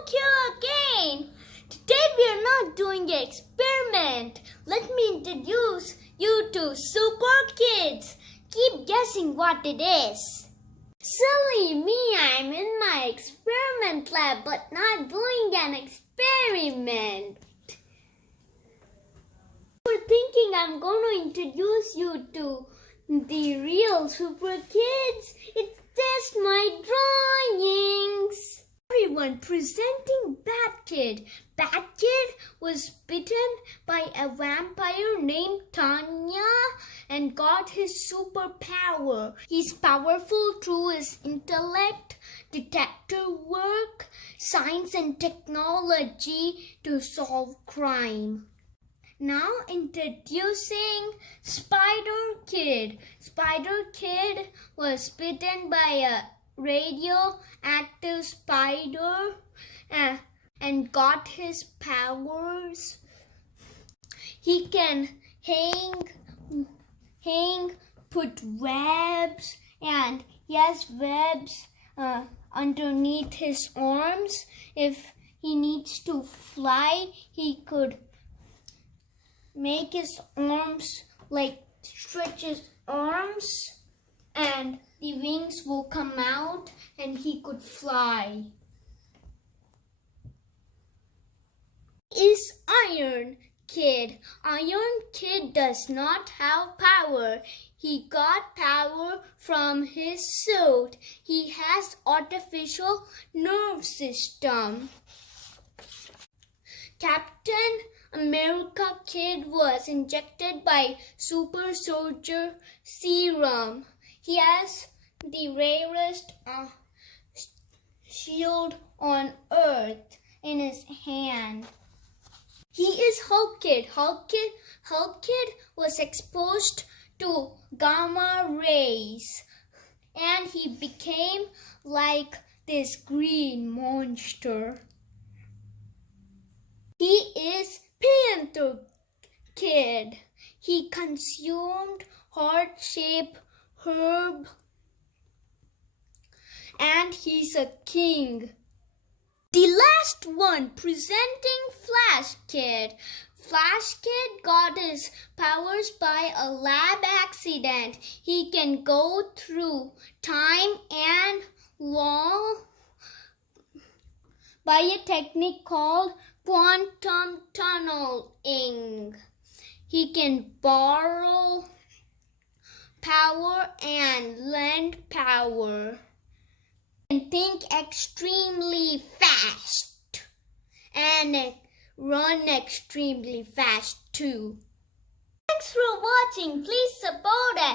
Mukil again. Today we are not doing an experiment. Let me introduce you to Super Kids. Keep guessing what it is. Silly me, I'm in my experiment lab but not doing an experiment. You're thinking I'm going to introduce you to the real Super Kids. It's just my drawings. Everyone, presenting Bat Kid. Bat Kid was bitten by a vampire named Tanya and got his superpower. He's powerful through his intellect, detective work, science and technology to solve crime. Now introducing Spider Kid. Spider Kid was bitten by a radioactive spider and got his powers. He can hang, put webs, and he has webs underneath his arms. If he needs to fly, he could make his arms stretch his arms and the wings will come out and he could fly. Is Iron Kid. Iron Kid does not have power. He got power from his suit. He has artificial nerve system. Captain America Kid was injected by Super Soldier Serum. He has the rarest shield on Earth in his hand. He is Hulk Kid. Hulk Kid was exposed to gamma rays and he became like this green monster. He is Panther Kid. He consumed heart-shaped herb and he's a king. The last one, presenting Flash Kid. Flash Kid got his powers by a lab accident. He can go through time and law by a technique called quantum tunneling. He can borrow power and lend power. And think extremely fast and run extremely fast too. Thanks for watching. Please support us.